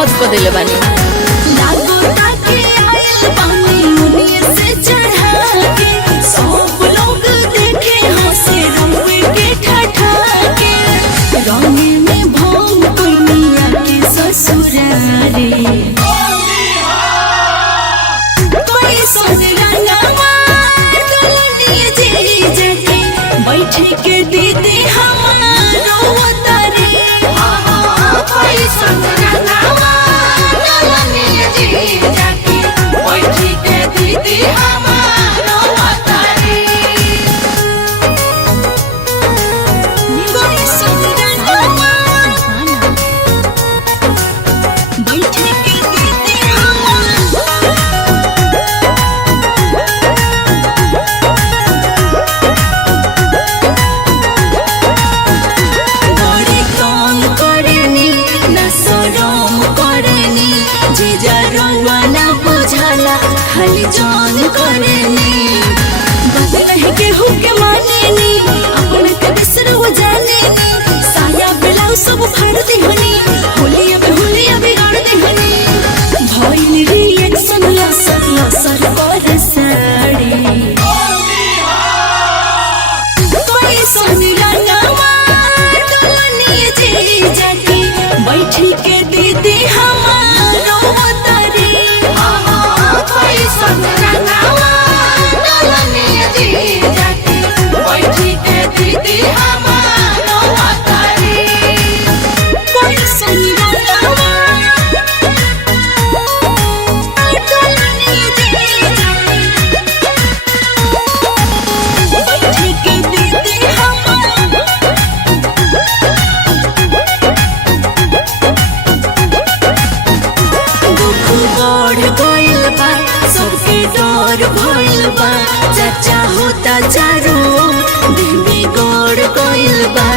हद कर दिले बानी। के दीदी हमारो तारे कोई संगनावा नलनी जी जाके बैठी के दीदी हमारो तारे कोई संगनावा बैठी के दीदी खाली जान करेनी बदल के हुके मानेनी अपन के बिसर हो जानेनी साया ब्लाउज सब फाड़ देहनी होलिया बिगाड़ देहनी भइल रिएक्शन लसर कर साड़ी कोई सोनी रंगवा डोलनी जी जाके बैठी के दीदी हमारो तारी कोई संगनावा नलनी जी जाके बैठी के दीदी हमारो तारी कोई संगनावा नलनी जी जाके बैठी के दीदी सबके डर भइल बा चाचा होता चारो दिल में गड़ गइल बा।